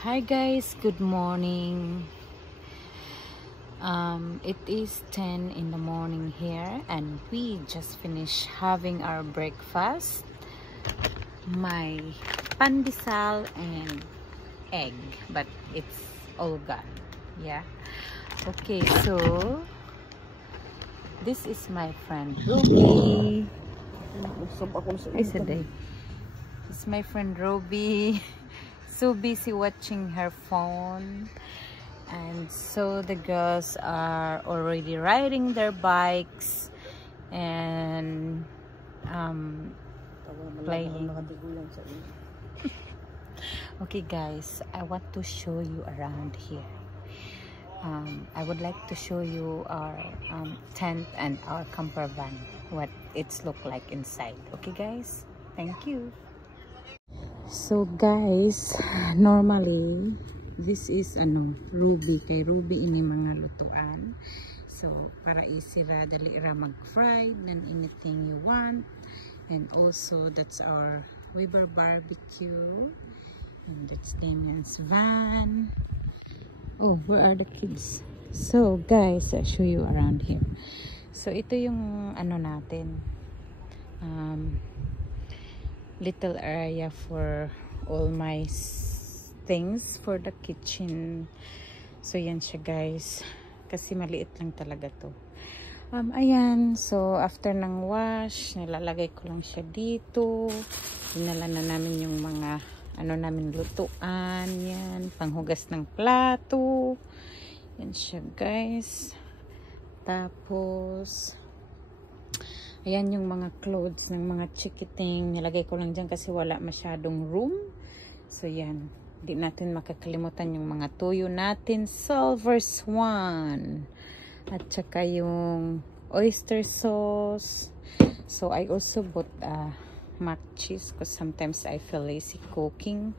Hi guys, good morning. It is 10 in the morning here and we just finished having our breakfast. My pandesal and egg, but it's all gone. Yeah. Okay, so this is my friend Ruby. I said day. This is my friend Ruby. So busy watching her phone, and so the girls are already riding their bikes and playing. Okay guys, I want to show you around here. I would like to show you our tent and our camper van, what it's look like inside. Okay guys, thank you. So guys, normally this is Ruby, kay Ruby ini mga lutuan. So para easy ra, dali ra mag-fry and anything you want. And also that's our Weber barbecue. And that's Damian's van. Oh, where are the kids? So guys, I'll show you around here. So ito yung natin. Little area for all my things for the kitchen. So yan siya guys, kasi maliit lang talaga to. Ayan, so after ng wash, nilalagay ko lang siya dito. Dinala na namin yung mga namin lutuan, yan, panghugas ng plato. Yan siya guys. Tapos ayan yung mga clothes ng mga chikiting. Nilagay ko lang dyan kasi wala masyadong room. So yan. Di natin makakalimutan yung mga tuyo natin. Silver Swan. At saka yung oyster sauce. So I also bought mac cheese because sometimes I feel lazy cooking.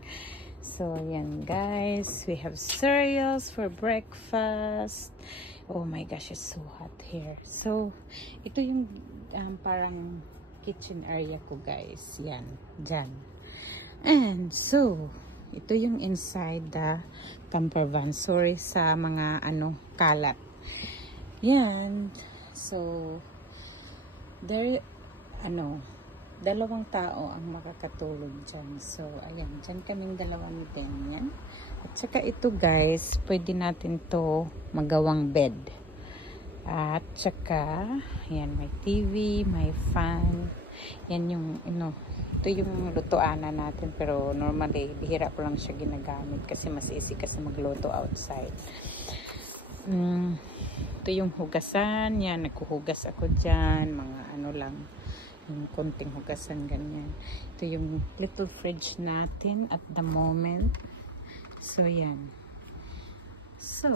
So yan guys. We have cereals for breakfast. Oh my gosh, it's so hot here. So ito yung parang kitchen area ko guys, yan, dyan. And so ito yung inside the camper van. Sorry sa mga kalat. Yan. So there dalawang tao ang makakatulog dyan. So ayan, dyan kaming dalawang din yan. At saka ito guys, pwede natin to magawang bed. At saka, yan, may TV, may fan. Yan yung, ito yung lutoanan natin. Pero normally, bihira ko lang siya ginagamit kasi mas easy kasi magluto outside. Ito yung hugasan. Yan, naghuhugas ako dyan. Mga lang, yung konting hugasan, ganyan. Ito yung little fridge natin at the moment. So, yan. So,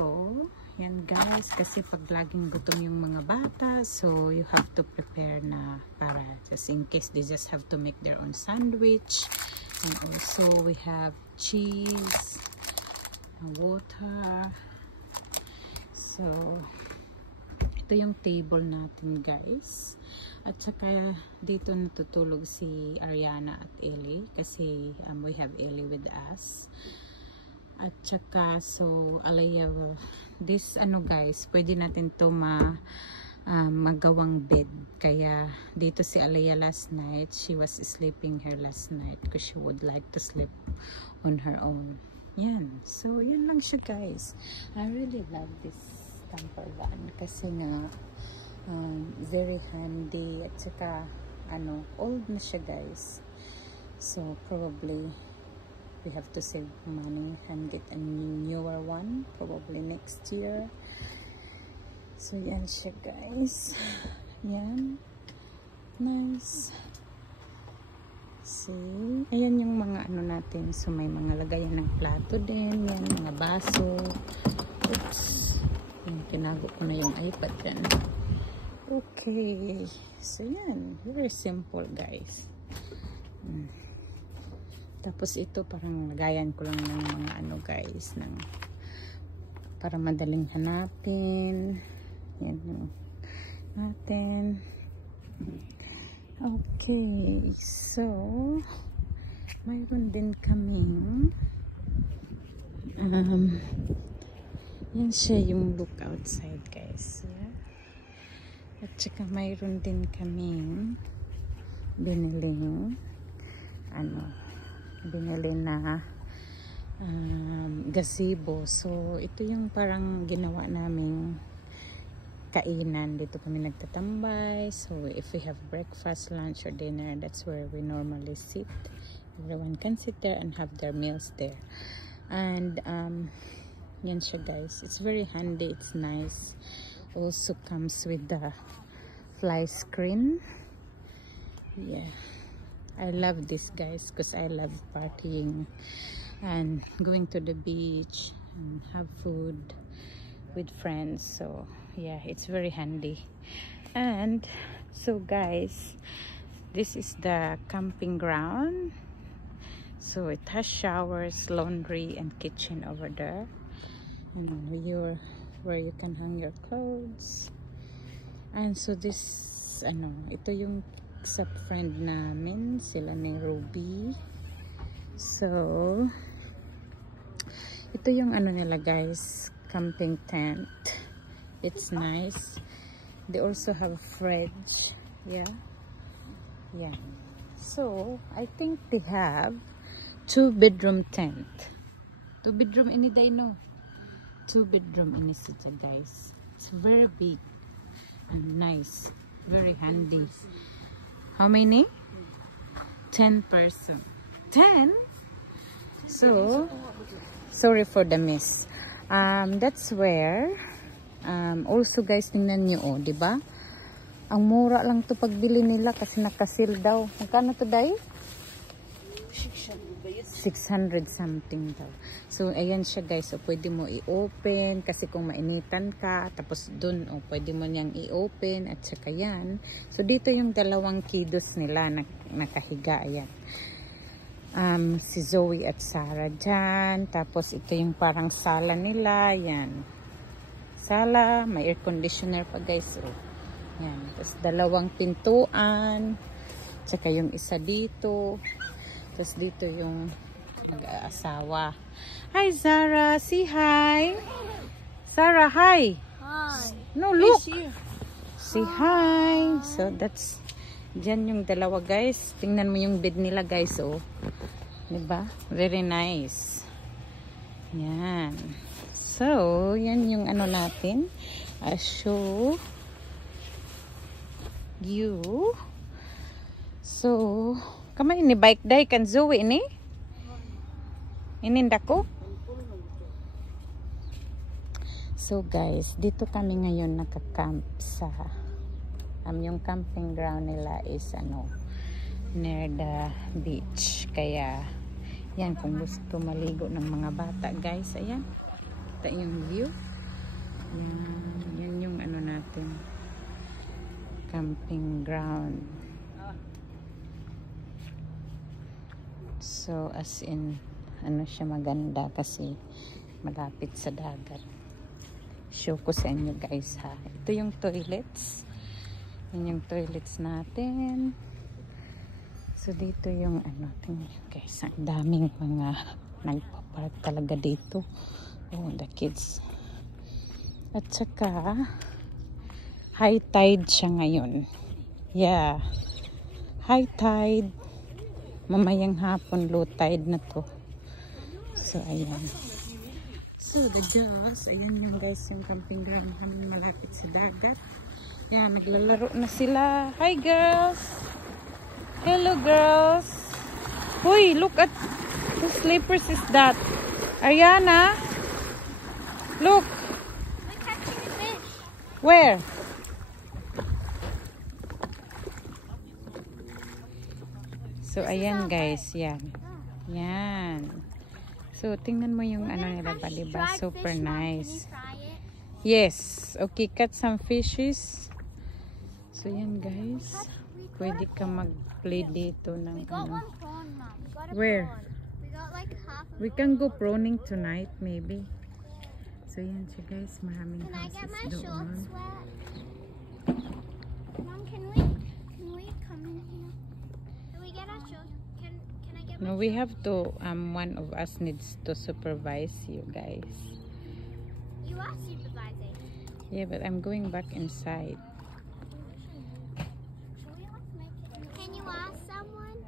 yan guys, kasi pag laging gutom yung mga bata, so you have to prepare na para just in case they just have to make their own sandwich. And also we have cheese, water. So ito yung table natin guys. At saka dito natutulog si Ariana at Ellie kasi we have Ellie with us. At saka, so, Alaya, this, guys, pwede natin to magawang bed. Kaya, dito si Alaya last night, she was sleeping here last night because she would like to sleep on her own. Yan. So, yan lang siya, guys. I really love this camper van kasi nga, very handy. At saka, old na siya, guys. So, probably, we have to save money and get a newer one probably next year. So yan siya guys, yan, nice. See, ayan yung mga natin. So may mga lagayan ng plato din, yan, mga baso. Oops, yan, tinago ko na yung iPad din. Okay, so yan, very simple guys. Tapos ito parang lagayan ko lang ng mga guys, ng para madaling hanapin. Yan natin. Okay, so mayroon din kaming Um, yan siya yung look outside, guys. Yeah. At saka mayroon din kaming biniling binili na gazebo. So ito yung parang ginawa naming kainan. Dito kami nagtatambay. So if we have breakfast, lunch, or dinner, that's where we normally sit. Everyone can sit there and have their meals there. And yan siya, guys. It's very handy. It's nice. Also comes with the fly screen. Yeah, I love this, guys, because I love partying and going to the beach and have food with friends. So yeah, it's very handy. And so, guys, this is the camping ground. So it has showers, laundry, and kitchen over there. And where you can hang your clothes. And so this, ito yung sa friend namin, sila ni Ruby. So ito yung nila, guys, camping tent. It's nice. They also have a fridge. Yeah. So I think they have 2-bedroom tent. 2-bedroom ini day, no? 2-bedroom ini sita, guys. It's very big and nice, very handy. How many? 10 person. 10? So sorry for the miss. That's where also, guys, tingnan nyo, oh, diba? Ang mura lang to pagbili nila kasi nakasil daw. Magkano to, day? 600 something daw. So ayan siya, guys. So pwede mo i-open kasi kung mainitan ka, tapos dun pwede mo niyang i-open at saka yan. So dito yung dalawang kiddos nila nakahiga. Ayan. Si Zoe at Sarah dyan. Tapos ito yung parang sala nila. Yan. Sala. May air conditioner pa, guys. Yan. Tapos dalawang pintuan. Tsaka yung isa dito. Tapos dito yung mag-aasawa. Hi, Zara. Say hi. Sarah, hi. Hi. No, look. Say hi. So, that's dyan yung dalawa, guys. Tingnan mo yung bed nila, guys. Oh. Diba? Very nice. Yan. So, yan yung natin. I'll show you. So, kamay ni bike day kan Zoe ni? Ininda ko? So, guys, dito kami ngayon naka-camp sa yung camping ground nila is near the beach. Kaya yan, kung gusto maligo ng mga bata, guys, ayan. Kita yung view. Yan yung natin. Camping ground. So, as in, siya maganda kasi malapit sa dagat. Show ko sa inyo, guys, ha. Ito yung toilets. Yan yung toilets natin. So, dito yung tingnan, guys. Ang daming mga nagpapark talaga dito. Oh, the kids. At saka, high tide siya ngayon. Yeah. High tide. Mamayang hapon, low tide na to. So, ayan. So, the Jaws. Ayan yung, guys, yung camping ground namin malapit sa dagat. Ayan, naglalaro na sila. Hi, girls! Hello, girls! Uy, look at whose slippers is that? Ariana? Look! We're catching a fish. Where? So, ayan, guys. Yan. Yan. So, tingnan mo yung nila ba, diba? Super nice. Yes. Okay, cut some fishes. So, yan, guys. Pwede ka mag-play dito ng We got one prawn, Mom. We got a Where? prawn. We got like half of We can go prawning tonight, maybe. So, yan siya, guys. Maraming Can I get houses my shorts doon. wet? Mom, can we come in here? Can we get our shorts? Can I get No, we have to, one of us needs to supervise you guys. You are supervising. Yeah, but I'm going back inside. Can you ask someone?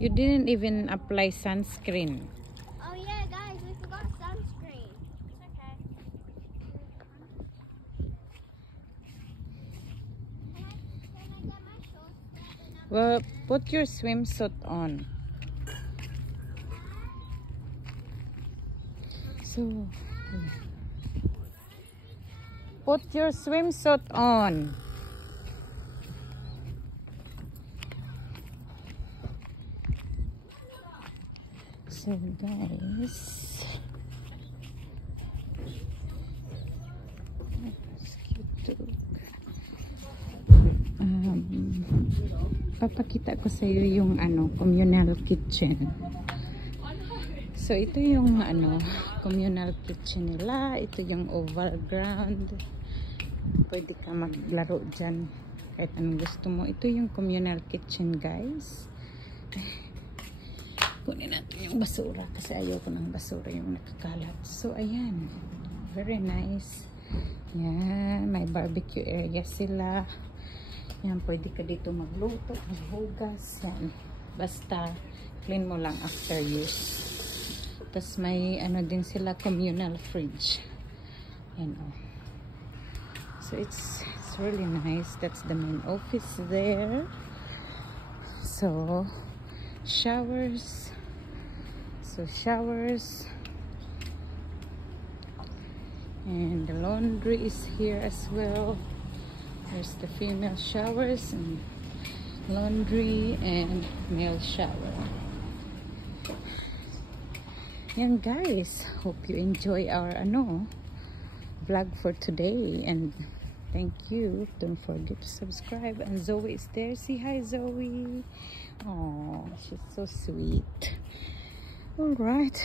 You didn't even apply sunscreen. Oh yeah, guys, we forgot sunscreen. It's okay. Can I get my shorts? Well, put your swimsuit on. So, put your swimsuit on. So, guys, that's cute too. Papakita ko sa iyo yung communal kitchen. So ito yung communal kitchen nila. Ito yung oval ground. Pwede ka maglaro dyan kahit anong gusto mo. Ito yung communal kitchen, guys. Kunin natin yung basura kasi ayoko ng basura yung nakakalat. So ayan, very nice. Yan, may barbecue area sila. Yan, pwede ka dito magluto, maghugas. Yan. Basta, clean mo lang after use. Tapos may din sila, communal fridge. Yan o. So, it's really nice. That's the main office there. So, showers. And the laundry is here as well. There's the female showers and laundry and male shower. Yan guys, hope you enjoy our vlog for today, and thank you. Don't forget to subscribe. And Zoe is there. Say hi, Zoe. Oh, she's so sweet. All right.